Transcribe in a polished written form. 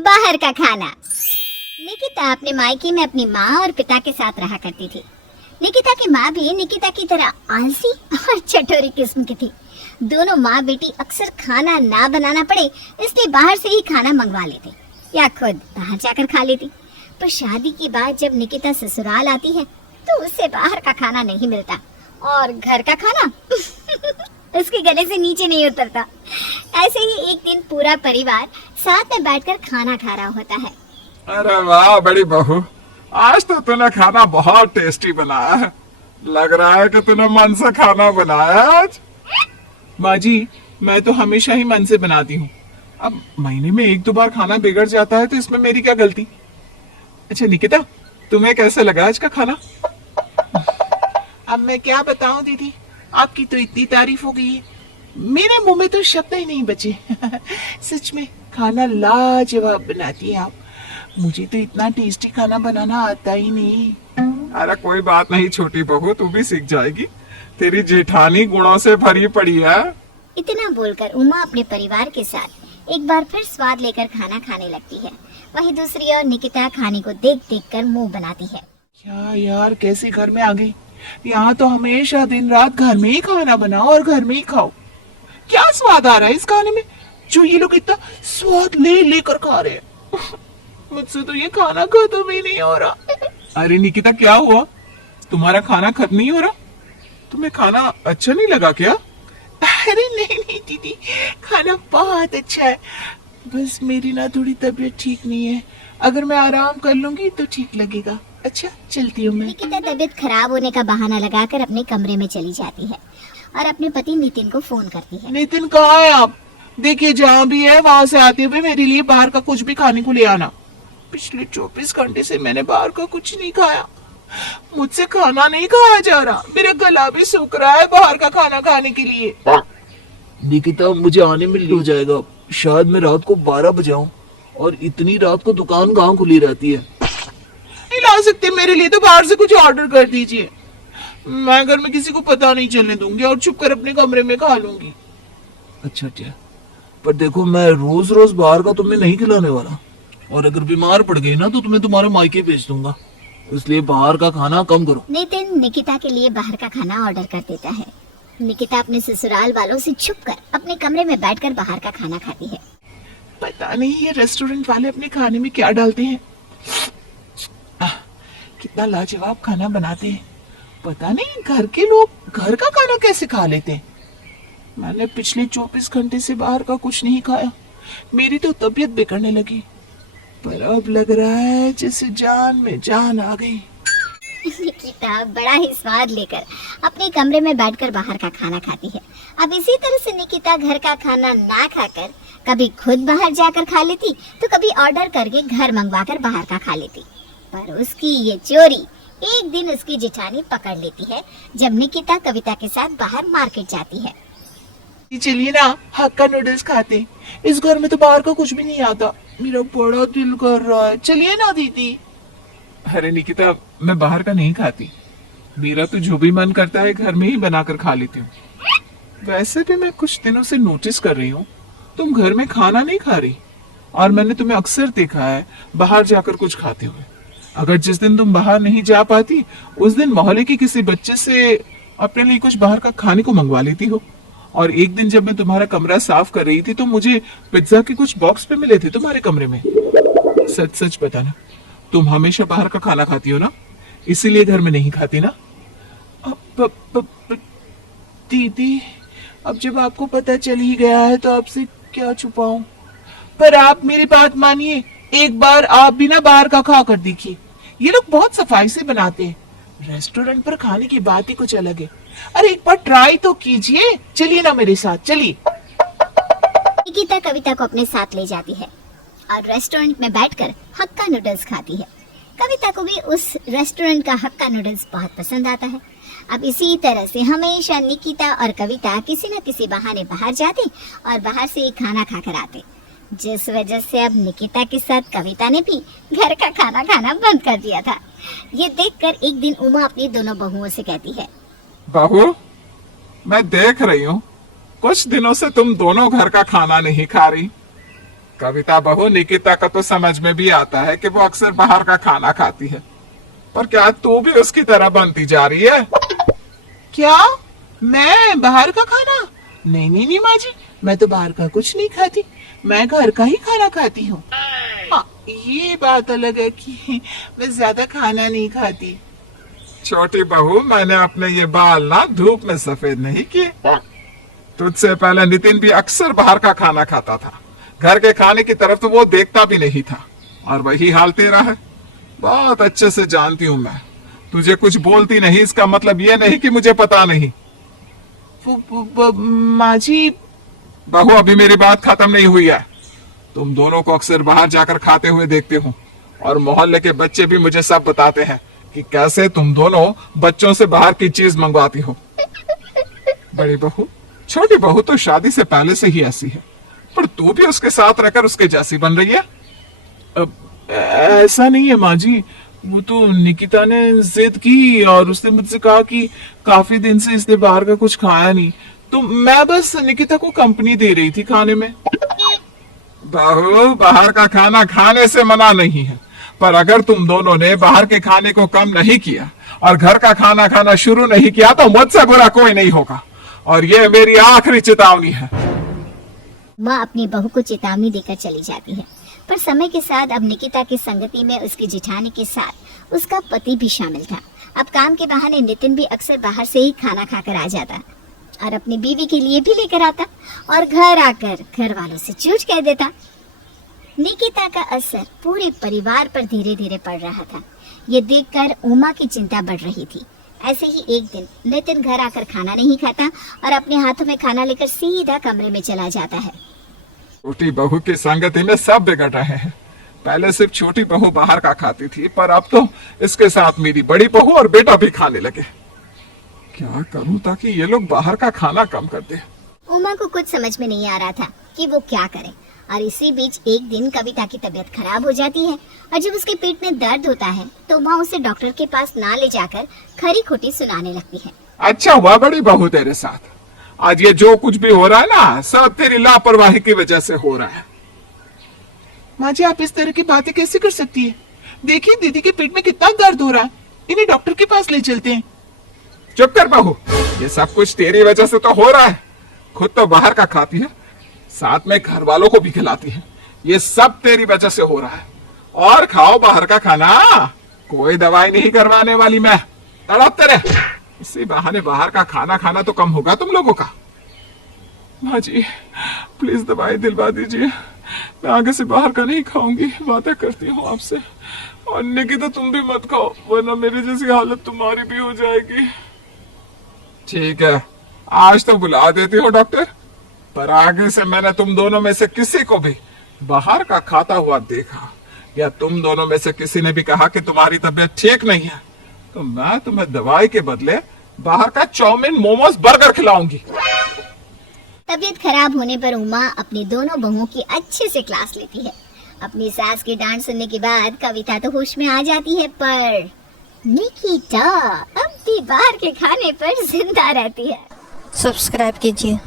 बाहर का खाना। निकिता अपने मायके में अपनी माँ और पिता के साथ रहा करती थी। निकिता की माँ भी निकिता की तरह आलसी और चटोरी किस्म की थी। दोनों माँ बेटी अक्सर खाना ना बनाना पड़े इसलिए बाहर से ही खाना मंगवा लेती या खुद बाहर जाकर खा लेती। पर शादी के बाद जब निकिता ससुराल आती है तो उसे बाहर का खाना नहीं मिलता और घर का खाना उसके गले से नीचे नहीं उतरता। ऐसे ही एक दिन पूरा परिवार साथ में बैठकर खाना खा रहा होता है। अरे वाह बड़ी बहू, आज तो तूने खाना बहुत टेस्टी बनाया है। लग रहा है कि तूने मन से खाना बनाया है आज। माँ जी, मैं तो हमेशा ही मन से बनाती हूँ। अब महीने में एक दो बार खाना बिगड़ जाता है तो इसमें मेरी क्या गलती। अच्छा निकिता, तुम्हें कैसा लगा आज का खाना? अब मैं क्या बताऊं दीदी, आपकी तो इतनी तारीफ हो गई है, मेरे मुंह में तो शब्द ही नहीं बचे। सच में खाना लाजवाब बनाती है आप। मुझे तो इतना टेस्टी खाना बनाना आता ही नहीं। अरे कोई बात नहीं छोटी बहू, तू भी सीख जाएगी। तेरी जेठानी गुणों से भरी पड़ी है। इतना बोलकर उमा अपने परिवार के साथ एक बार फिर स्वाद लेकर खाना खाने लगती है। वहीं दूसरी ओर निकिता खाने को देख देख कर मुंह बनाती है। क्या यार, कैसे घर में आ गई? यहाँ तो हमेशा दिन रात घर में ही खाना बनाओ और घर में ही खाओ। क्या स्वाद आ रहा है इस खाने में जो ये लोग इतना स्वाद ले लेकर खा रहे हैं। मुझसे तो ये खाना खत्म ही नहीं हो रहा। अरे निकिता, क्या हुआ? तुम्हारा खाना खत्म नहीं हो रहा? तुम्हें खाना अच्छा नहीं लगा क्या? अरे नहीं नहीं दीदी, खाना बहुत अच्छा है। बस मेरी ना थोड़ी तबीयत ठीक नहीं है। अगर मैं आराम कर लूंगी तो ठीक लगेगा। अच्छा चलती हूँ मैं। निकिता तबीयत खराब होने का बहाना लगाकर अपने कमरे में चली जाती है और अपने पति नितिन को फोन करती है। नितिन कहाँ है आप? देखिए जहाँ भी है वहां से आते हुए मेरे लिए बाहर का कुछ भी खाने को ले आना। पिछले 24 घंटे से मैंने बाहर का कुछ नहीं खाया। मुझसे खाना नहीं खाया जा रहा। मेरा गला भी सूख रहा है बाहर का खाना खाने के लिए। निकिता, मुझे आने में लेट हो जाएगा। शायद मैं रात को 12 बजे आऊं, और इतनी रात को दुकान कहाँ खुली रहती है? नहीं ला सकते मेरे लिए तो बाहर से कुछ ऑर्डर कर दीजिए। मैं घर में किसी को पता नहीं चलने दूंगी और छुप कर अपने कमरे में खा लूंगी। अच्छा अच्छा, पर देखो मैं रोज रोज बाहर का तुम्हें नहीं खिलाने वाला, और अगर बीमार पड़ गई ना तो तुम्हें तुम्हारे मायके भेज दूंगा। इसलिए बाहर का खाना कम करो। नितिन निकिता के लिए बाहर का खाना ऑर्डर कर देता है। निकिता अपने ससुराल वालों से छुपकर अपने कमरे में बैठकर बाहर का खाना खाती है। पता नहीं ये रेस्टोरेंट वाले अपने खाने में क्या डालते हैं। कितना लाजवाब खाना बनाते हैं। पता नहीं घर के लोग घर का खाना कैसे खा लेते हैं। मैंने पिछले 24 घंटे से बाहर का कुछ नहीं खाया। मेरी तो तबीयत बिगड़ने लगी, पर अब लग रहा है जैसे जान में जान आ गई। निकिता बड़ा ही स्वाद लेकर अपने कमरे में बैठकर बाहर का खाना खाती है। अब इसी तरह से निकिता घर का खाना ना खाकर कभी खुद बाहर जाकर खा लेती तो कभी ऑर्डर करके घर मंगवाकर बाहर का खा लेती। पर उसकी ये चोरी एक दिन उसकी जेठानी पकड़ लेती है जब निकिता कविता के साथ बाहर मार्केट जाती है। चलिए ना हक्का नूडल्स खाते हैं। इस घर में तो बाहर का कुछ भी नहीं आता। मेरा बड़ा दिल कर रहा है। चलिए ना दीदी। अरे निकिता, मैं बाहर का नहीं खाती। मेरा तो जो भी मन करता है घर में ही बनाकर खा लेती हूँ। वैसे भी मैं कुछ दिनों से नोटिस कर रही हूँ तुम घर में खाना नहीं खा रही, और मैंने तुम्हें अक्सर देखा है बाहर जाकर कुछ खाते हुए। अगर जिस दिन तुम बाहर नहीं जा पाती उस दिन मोहल्ले के किसी बच्चे से अपने लिए कुछ बाहर का खाने को मंगवा लेती हो। और एक दिन जब मैं तुम्हारा कमरा साफ कर रही थी तो मुझे पिज्जा के कुछ बॉक्स पे मिले थे तुम्हारे कमरे में। सच सच बताना, तुम हमेशा बाहर का खाना खाती हो ना, इसीलिए घर में नहीं खाती ना? दीदी, अब जब आपको पता चल ही गया है तो आपसे क्या छुपाऊं। पर आप मेरी बात मानिए, एक बार आप भी ना बाहर का खा कर देखिए। ये लोग बहुत सफाई से बनाते हैं। रेस्टोरेंट पर खाने की बात ही कुछ अलग है। अरे एक बार ट्राई तो कीजिए। चलिए ना मेरे साथ, चलिए। निकिता कविता को अपने साथ ले जाती है और रेस्टोरेंट में बैठकर हक्का नूडल्स खाती है। कविता को भी उस रेस्टोरेंट का हक्का नूडल्स बहुत पसंद आता है। अब इसी तरह से हमेशा निकिता और कविता किसी न किसी बहाने बाहर जाते और बाहर से ही खाना खाकर आते, जिस वजह से अब निकिता के साथ कविता ने भी घर का खाना खाना बंद कर दिया था। ये देखकर एक दिन उमा अपनी दोनों बहुओं से कहती है, बहू, मैं देख रही हूँ कुछ दिनों से तुम दोनों घर का खाना नहीं खा रही। कविता बहू, निकिता का तो समझ में भी आता है कि वो अक्सर बाहर का खाना खाती है, पर क्या तू भी उसकी तरह बनती जा रही है? क्या? मैं बाहर का खाना? नहीं नहीं नहीं माँ जी, मैं तो बाहर का कुछ नहीं खाती, मैं घर का ही खाना खाती हूँ। हाँ, ये बात अलग है कि मैं ज्यादा खाना नहीं खाती। छोटी बहू, मैंने अपने ये बाल ना धूप में सफेद नहीं किए। तुझसे पहले नितिन भी अक्सर बाहर का खाना खाता था, घर के खाने की तरफ तो वो देखता भी नहीं था, और वही हाल तेरा है। बहुत अच्छे से जानती हूँ मैं, तुझे कुछ बोलती नहीं इसका मतलब ये नहीं कि मुझे पता नहीं। माँ जी। बहू, अभी मेरी बात खत्म नहीं हुई है। तुम दोनों को अक्सर बाहर जाकर खाते हुए देखते हूँ, और मोहल्ले के बच्चे भी मुझे सब बताते हैं कि कैसे तुम दोनों बच्चों से बाहर की चीज मंगवाती हो। बड़ी बहू, छोटी बहू तो शादी से पहले से ही ऐसी है, पर तू भी उसके साथ रहकर उसके जैसी बन रही है। ऐसा नहीं है माँ जी, वो तो निकिता ने जिद की और उसने मुझसे कहा कि काफी दिन से इसने बाहर का कुछ खाया नहीं, तो मैं बस निकिता को कंपनी दे रही थी खाने में। बहू, बाहर का खाना खाने से मना नहीं है, पर अगर तुम दोनों ने बाहर के खाने को कम नहीं किया और घर का खाना खाना शुरू नहीं किया तो मुझसे बुरा कोई नहीं होगा, और ये मेरी आखिरी चेतावनी है। माँ अपनी बहू को चेतावनी देकर चली जाती है, पर समय के साथ अब निकिता की संगति में उसकी जेठानी के साथ उसका पति भी शामिल था। अब काम के बहाने नितिन भी अक्सर बाहर से ही खाना खाकर आ जाता और अपनी बीवी के लिए भी लेकर आता, और घर आकर घर वालों से चूज कह देता। निकिता का असर पूरे परिवार पर धीरे धीरे पड़ रहा था। ये देखकर उमा की चिंता बढ़ रही थी। ऐसे ही एक दिन नितिन घर आकर खाना नहीं खाता और अपने हाथों में खाना लेकर सीधा कमरे में चला जाता है। छोटी बहू की संगति में सब बिगड़ रहे हैं। पहले सिर्फ छोटी बहू बाहर का खाती थी, पर अब तो इसके साथ मेरी बड़ी बहू और बेटा भी खाने लगे। क्या करूं ताकि ये लोग बाहर का खाना कम कर दे? उमा को कुछ समझ में नहीं आ रहा था कि वो क्या करे, और इसी बीच एक दिन कविता की तबीयत खराब हो जाती है, और जब उसके पेट में दर्द होता है तो उमा उसे डॉक्टर के पास ना ले जाकर खरी खोटी सुनाने लगती है। अच्छा हुआ बड़ी बहू तेरे साथ, आज ये जो कुछ भी हो रहा है ना, सब तेरी लापरवाही की वजह से हो रहा है। माँ जी, आप इस तरह की बातें कैसे कर सकती है? देखिए दीदी के पेट में कितना दर्द हो रहा है, इन्हें डॉक्टर के पास ले चलते हैं। चुप कर बहू, ये सब कुछ तेरी वजह से तो हो रहा है। खुद तो बाहर का खाती है, साथ में घर वालों को भी खिलाती है। ये सब तेरी वजह से हो रहा है। और खाओ बाहर का खाना, कोई दवाई नहीं करवाने वाली मैं, तड़पते रहे। इसी बहाने बाहर का खाना खाना तो कम होगा तुम लोगों का। माँ जी, प्लीज दवाई दिलवा दीजिए, मैं आगे से बाहर का नहीं खाऊंगी, वादा करती हूँ आपसे। और निकिता तुम भी मत खाओ, वरना मेरी जैसी हालत तुम्हारी भी हो जाएगी। ठीक है, आज तो बुला देती हो डॉक्टर, पर आगे से मैंने तुम दोनों में से किसी को भी बाहर का खाता हुआ देखा, या तुम दोनों में से किसी ने भी कहा कि तुम्हारी तबीयत ठीक नहीं है, तो मैं तुम्हें दवाई के बदले बाहर का चाउमीन, मोमोज, बर्गर खिलाऊंगी। तबीयत खराब होने पर उमा अपनी दोनों बहुओं की अच्छे से क्लास लेती है। अपनी सास की डांट सुनने के बाद कविता तो होश में आ जाती है, पर निकिता अब भी बाहर के खाने पर जिंदा रहती है। सब्सक्राइब कीजिए।